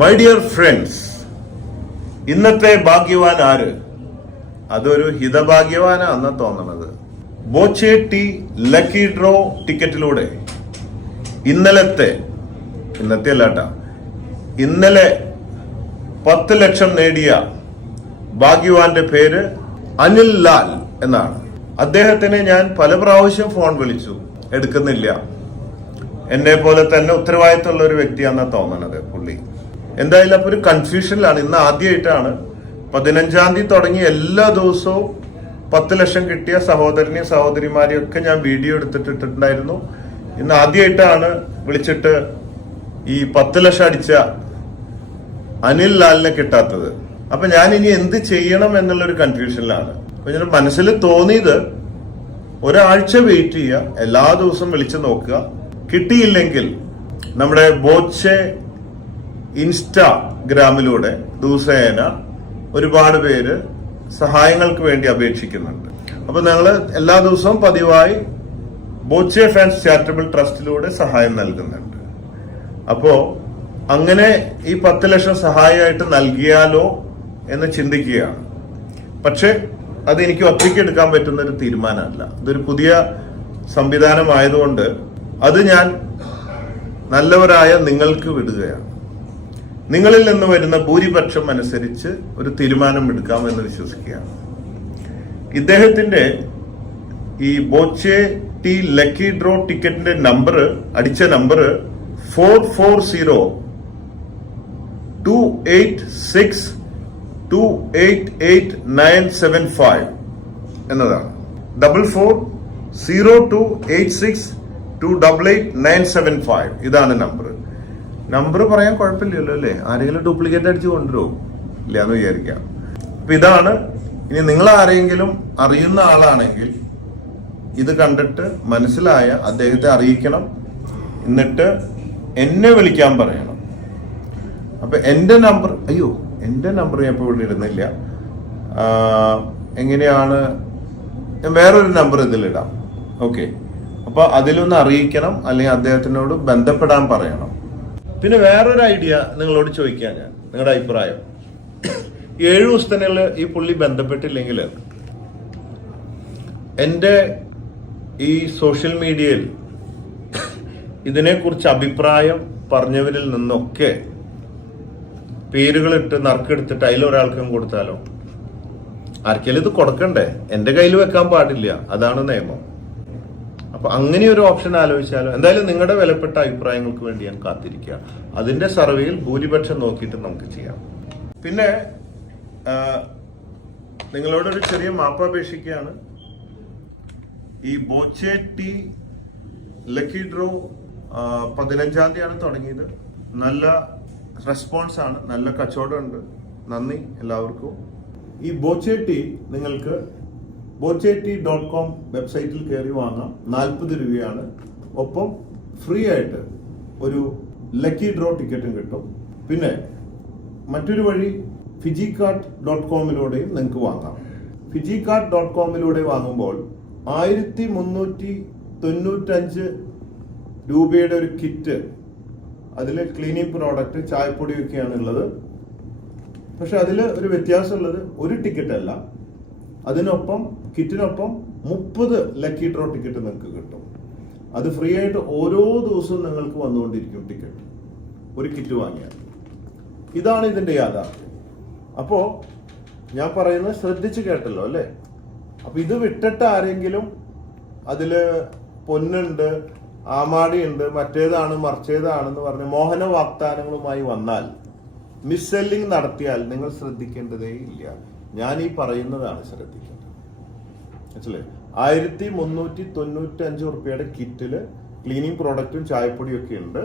My dear friends, ഇന്നത്തെ ഭാഗ്യവാൻ ആര്? അതൊരു ഹിതഭാഗ്യവാനാണെന്ന് തോന്നണത്. ബോച്ചെ ടി ലക്കി ഡ്രോ ടിക്കറ്റിലൂടെ ഇന്നലെ 10 ലക്ഷം നേടിയ ഭാഗ്യവാന്റെ പേര് അനിൽ ലാൽ എന്നാണ്. അദ്ദേഹത്തിന് ഞാൻ പല പ്രാവശ്യം ഫോൺ വിളിച്ചു, എടുക്കുന്നില്ല. എന്നെ പോലെ തന്നെ ഉത്തരവാദിത്തമുള്ള ഒരു വ്യക്തിയാണെന്നാണ് തോന്നണത് പുള്ളി. എന്തായാലും അപ്പൊ ഒരു കൺഫ്യൂഷനിലാണ്. ഇന്ന് ആദ്യമായിട്ടാണ് 15-ാം തീയതി തുടങ്ങി എല്ലാ ദിവസവും 10 ലക്ഷം കിട്ടിയ സഹോദരിമാരെയും ഒക്കെ ഞാൻ വീഡിയോ എടുത്തിട്ടുണ്ടായിരുന്നു. ഇന്ന് ആദ്യമായിട്ടാണ് വിളിച്ചിട്ട് ഈ 10 ലക്ഷം അടിച്ച അനിൽ ലാലിനെ കിട്ടാത്തത്. അപ്പൊ ഞാൻ ഇനി എന്ത് ചെയ്യണം എന്നുള്ളൊരു കൺഫ്യൂഷനിലാണ്. അപ്പൊ ഞാൻ മനസ്സിൽ തോന്നിയത് ഒരാഴ്ച വെയിറ്റ് ചെയ്യുക, എല്ലാ ദിവസവും വിളിച്ചു നോക്കുക. കിട്ടിയില്ലെങ്കിൽ നമ്മുടെ ബോച്ചെ ഇൻസ്റ്റാഗ്രാമിലൂടെ ദിവസേന ഒരുപാട് പേര് സഹായങ്ങൾക്ക് വേണ്ടി അപേക്ഷിക്കുന്നുണ്ട്. അപ്പൊ ഞങ്ങൾ എല്ലാ ദിവസവും പതിവായി ബോച്ചെ ഫാൻസ് ചാരിറ്റബിൾ ട്രസ്റ്റിലൂടെ സഹായം നൽകുന്നുണ്ട്. അപ്പോ അങ്ങനെ ഈ 10 ലക്ഷം സഹായമായിട്ട് നൽകിയാലോ എന്ന് ചിന്തിക്കുകയാണ്. പക്ഷെ അതെനിക്ക് ഒറ്റയ്ക്ക് എടുക്കാൻ പറ്റുന്ന ഒരു തീരുമാനമല്ല. ഇതൊരു പുതിയ സംവിധാനമായതുകൊണ്ട് അത് ഞാൻ നല്ലവരായ നിങ്ങൾക്ക് വിടുകയാണ്. നിങ്ങളിൽ നിന്ന് വരുന്ന ഭൂരിപക്ഷം അനുസരിച്ച് ഒരു തീരുമാനം എടുക്കാമെന്ന് വിശ്വസിക്കുകയാണ്. ഇദ്ദേഹത്തിന്റെ ഈ ബോച്ചെ ടി ലക്കി ഡ്രോ ടിക്കറ്റിന്റെ അടിച്ച നമ്പർ 440286288975 എന്നതാണ്. 440286288975 ഇതാണ് നമ്പർ പറയാൻ കുഴപ്പമില്ലല്ലോ അല്ലേ? ആരെങ്കിലും ഡ്യൂപ്ലിക്കേറ്റ് അടിച്ച് കൊണ്ടുവരുമോ? ഇല്ല എന്ന് വിചാരിക്കാം. അപ്പൊ ഇതാണ്. ഇനി നിങ്ങൾ ആരെങ്കിലും അറിയുന്ന ആളാണെങ്കിൽ ഇത് കണ്ടിട്ട് മനസ്സിലായ അദ്ദേഹത്തെ അറിയിക്കണം, എന്നിട്ട് എന്നെ വിളിക്കാൻ പറയണം. അപ്പൊ എന്റെ നമ്പർ ഞാൻ ഇപ്പൊ ഇവിടെ ഇടുന്നില്ല. എങ്ങനെയാണ്? ഞാൻ വേറൊരു നമ്പർ ഇതിലിടാം. ഓക്കെ, അപ്പൊ അതിലൊന്ന് അറിയിക്കണം, അല്ലെങ്കിൽ അദ്ദേഹത്തിനോട് ബന്ധപ്പെടാൻ പറയണം. പിന്നെ വേറൊരു ഐഡിയ നിങ്ങളോട് ചോദിക്കാൻ, ഞാൻ നിങ്ങളുടെ അഭിപ്രായം. 7 ദിവസത്തിനുള്ളിൽ ഈ പുള്ളി ബന്ധപ്പെട്ടില്ലെങ്കിൽ എന്റെ ഈ സോഷ്യൽ മീഡിയയിൽ ഇതിനെക്കുറിച്ച് അഭിപ്രായം പറഞ്ഞവരിൽ നിന്നൊക്കെ പേരുകളിട്ട് നറുക്കെടുത്തിട്ട് അതിലൊരാൾക്കും കൊടുത്താലോ? ആർക്കെങ്കിലും ഇത് കൊടുക്കണ്ടേ? എന്റെ കയ്യിൽ വെക്കാൻ പാടില്ല, അതാണ് നിയമം. അപ്പൊ അങ്ങനെ ഒരു ഓപ്ഷൻ ആലോചിച്ചാലോ? എന്തായാലും നിങ്ങളുടെ വിലപ്പെട്ട അഭിപ്രായങ്ങൾക്ക് വേണ്ടി ഞാൻ കാത്തിരിക്കുക. അതിന്റെ സർവേയിൽ ഭൂരിപക്ഷം നോക്കിയിട്ട് നമുക്ക് ചെയ്യാം. പിന്നെ നിങ്ങളോടൊരു ചെറിയ മാപ്പ് അപേക്ഷിക്കുകയാണ്. ഈ ബോച്ചെ ടി ലക്കി ഡ്രോ 15-ാം തീയതിയാണ് തുടങ്ങിയത്. നല്ല റെസ്പോൺസ് ആണ്, നല്ല കച്ചവടമുണ്ട്. നന്ദി എല്ലാവർക്കും. ഈ ബോച്ചെ ടി നിങ്ങൾക്ക് bochet.com വെബ്സൈറ്റിൽ കയറി വാങ്ങാം. 40 രൂപയാണ്. ഒപ്പം ഫ്രീ ആയിട്ട് ഒരു ലക്കി ഡ്രോ ടിക്കറ്റും കിട്ടും. പിന്നെ മറ്റൊരു വഴി fijicart.com-ലൂടെയും നിങ്ങൾക്ക് വാങ്ങാം. fijicart.com-ലൂടെ വാങ്ങുമ്പോൾ 1395 രൂപയുടെ ഒരു കിറ്റ്, അതിൽ ക്ലീനിങ് പ്രോഡക്റ്റ്, ചായപ്പൊടിയൊക്കെയാണ് ഉള്ളത്. പക്ഷെ അതിൽ ഒരു വ്യത്യാസമുള്ളത്, ഒരു ടിക്കറ്റ് അല്ല, അതിനൊപ്പം കിറ്റിനൊപ്പം 30 ലക്കി ഡ്രോ ടിക്കറ്റ് നിങ്ങൾക്ക് കിട്ടും. അത് ഫ്രീ ആയിട്ട് ഓരോ ദിവസവും നിങ്ങൾക്ക് വന്നുകൊണ്ടിരിക്കും ടിക്കറ്റ്, ഒരു കിറ്റ് വാങ്ങിയാൽ. ഇതാണ് ഇതിന്റെ യാഥാർത്ഥ്യം. അപ്പോ ഞാൻ പറയുന്നത് ശ്രദ്ധിച്ച് കേട്ടല്ലോ അല്ലേ? അപ്പൊ ഇത് വിട്ടിട്ട് ആരെങ്കിലും അതില് പൊന്നുണ്ട്, ആമാടിയുണ്ട്, മറ്റേതാണ് മറിച്ചേതാണെന്ന് പറഞ്ഞ് മോഹന വാഗ്ദാനങ്ങളുമായി വന്നാൽ, മിസ് സെല്ലിംഗ് നടത്തിയാൽ നിങ്ങൾ ശ്രദ്ധിക്കേണ്ടതേ ഇല്ല. ഞാൻ ഈ പറയുന്നതാണ് ശ്രദ്ധിക്കേണ്ടത്. മനസ്സിലായി? 1395 റുപ്യയുടെ കിറ്റില് ക്ലീനിങ് പ്രോഡക്റ്റും ചായപ്പൊടിയും ഒക്കെ ഉണ്ട്.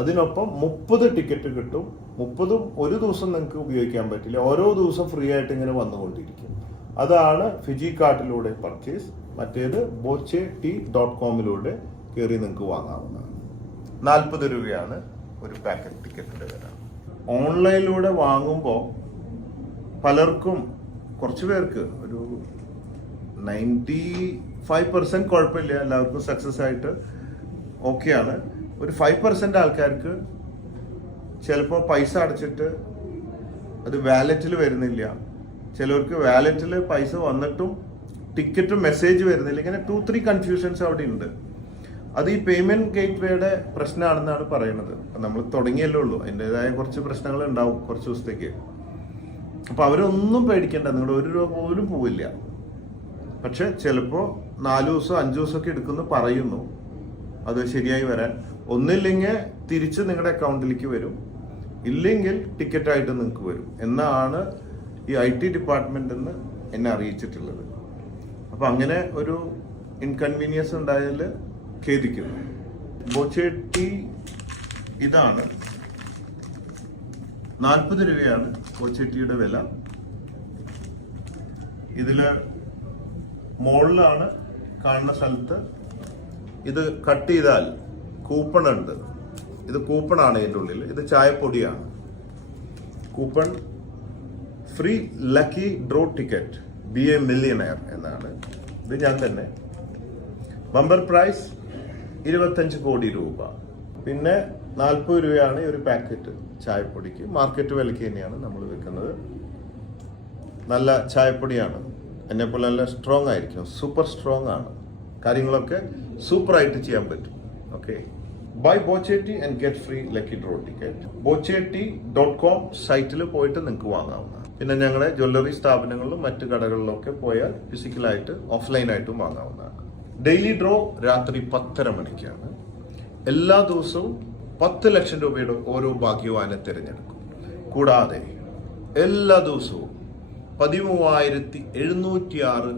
അതിനൊപ്പം 30 ടിക്കറ്റ് കിട്ടും. 30 ഒരു ദിവസം നിങ്ങൾക്ക് ഉപയോഗിക്കാൻ പറ്റില്ല, ഓരോ ദിവസം ഫ്രീ ആയിട്ട് ഇങ്ങനെ വന്നുകൊണ്ടിരിക്കും. അതാണ് ഫിജികാർട്ടിലൂടെ പർച്ചേസ്. മറ്റേത് bochet.com-ലൂടെ കയറി നിങ്ങൾക്ക് വാങ്ങാവുന്നതാണ്. 40 രൂപയാണ് ഒരു പാക്കറ്റ് ടിക്കറ്റിന്റെ വില. ഓൺലൈനിലൂടെ വാങ്ങുമ്പോൾ പലർക്കും, കുറച്ചു പേർക്ക്, ഒരു 95% കുഴപ്പമില്ല, എല്ലാവർക്കും സക്സസ് ആയിട്ട് ഓക്കെയാണ്. ഒരു 5% ആൾക്കാർക്ക് ചിലപ്പോൾ പൈസ അടച്ചിട്ട് അത് വാലറ്റിൽ വരുന്നില്ല, ചിലർക്ക് വാലറ്റിൽ പൈസ വന്നിട്ടും ടിക്കറ്റും മെസ്സേജ് വരുന്നില്ല. ഇങ്ങനെ 2-3 കൺഫ്യൂഷൻസ് അവിടെ ഉണ്ട്. അത് ഈ പേയ്മെന്റ് ഗേറ്റ് വേയുടെ പ്രശ്നമാണെന്നാണ് പറയുന്നത്. നമ്മൾ തുടങ്ങിയല്ലേ ഉള്ളൂ, അതിൻ്റെതായ കുറച്ച് പ്രശ്നങ്ങൾ ഉണ്ടാവും കുറച്ച് ദിവസത്തേക്ക്. അപ്പൊ അവരൊന്നും പേടിക്കേണ്ട, നിങ്ങൾ 1 രൂപ പോലും പോവില്ല. പക്ഷെ ചിലപ്പോൾ 4 ദിവസം 5 ദിവസമൊക്കെ എടുക്കുമെന്ന് പറയുന്നു അത് ശരിയായി വരാൻ. ഒന്നില്ലെങ്കിൽ തിരിച്ച് നിങ്ങളുടെ അക്കൗണ്ടിലേക്ക് വരും, ഇല്ലെങ്കിൽ ടിക്കറ്റായിട്ട് നിങ്ങൾക്ക് വരും എന്നാണ് ഈ IT ഡിപ്പാർട്ട്മെന്റ് എന്ന് എന്നെ അറിയിച്ചിട്ടുള്ളത്. അപ്പൊ അങ്ങനെ ഒരു ഇൻകൺവീനിയൻസ് ഉണ്ടായാൽ ഖേദിക്കുന്നു. ബോച്ചേട്ടി ഇതാണ് 40 രൂപയാണ് ബോച്ചേട്ടിയുടെ വില. ഇതില് മുകളിലാണ് കാണുന്ന സ്ഥലത്ത് ഇത് കട്ട് ചെയ്താൽ കൂപ്പൺ ഉണ്ട്. ഇത് കൂപ്പണാണ് ഇതിൻ്റെ ഉള്ളിൽ. ഇത് ചായപ്പൊടിയാണ്. Coupon free lucky draw ticket be a millionaire എന്നാണ്. ഇത് ഞാൻ തന്നെ. ബമ്പർ പ്രൈസ് 25 കോടി രൂപ. പിന്നെ 40 രൂപയാണ് ഈ ഒരു പാക്കറ്റ് ചായപ്പൊടിക്ക്. മാർക്കറ്റ് വിലയ്ക്ക് തന്നെയാണ് നമ്മൾ വെക്കുന്നത്. നല്ല ചായപ്പൊടിയാണ്, എന്നെപ്പോലെ നല്ല സ്ട്രോങ് ആയിരിക്കും, സൂപ്പർ സ്ട്രോങ് ആണ്. കാര്യങ്ങളൊക്കെ സൂപ്പറായിട്ട് ചെയ്യാൻ പറ്റും. Okay, buy Bochetti and get free lucky draw ticket. bochetti.com സൈറ്റിൽ പോയിട്ട് നിങ്ങൾക്ക് വാങ്ങാവുന്നതാണ്. പിന്നെ ഞങ്ങളുടെ ജ്വല്ലറി സ്ഥാപനങ്ങളിലും മറ്റു കടകളിലൊക്കെ പോയാൽ ഫിസിക്കലായിട്ട് ഓഫ്ലൈനായിട്ടും വാങ്ങാവുന്നതാണ്. ഡെയിലി ഡ്രോ രാത്രി 10:30 മണിക്കാണ്. എല്ലാ ദിവസവും 10 ലക്ഷം രൂപയുടെ ഓരോ ഭാഗ്യവാനെ തിരഞ്ഞെടുക്കും. കൂടാതെ എല്ലാ ദിവസവും 13,706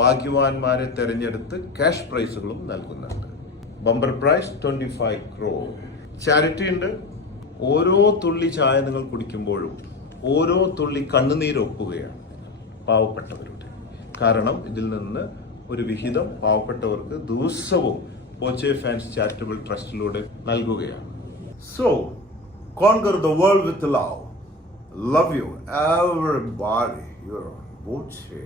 ഭാഗ്യവാന്മാരെ തിരഞ്ഞെടുത്ത് ക്യാഷ് പ്രൈസുകളും നൽകുന്നുണ്ട്. Bumper prize 25 crore. ചാരിറ്റി ഉണ്ട്. ഓരോ തുള്ളി ചായ നിങ്ങൾ കുടിക്കുമ്പോഴും ഓരോ തുള്ളി കണ്ണുനീര് ഒപ്പുകയാണ് പാവപ്പെട്ടവരുടെ. കാരണം ഇതിൽ നിന്ന് ഒരു വിഹിതം പാവപ്പെട്ടവർക്ക് ദിവസവും ബോച്ചെ ഫാൻസ് ചാരിറ്റബിൾ ട്രസ്റ്റിലൂടെ നൽകുകയാണ്. So conquer the world with love. Love you everybody. You're Boche.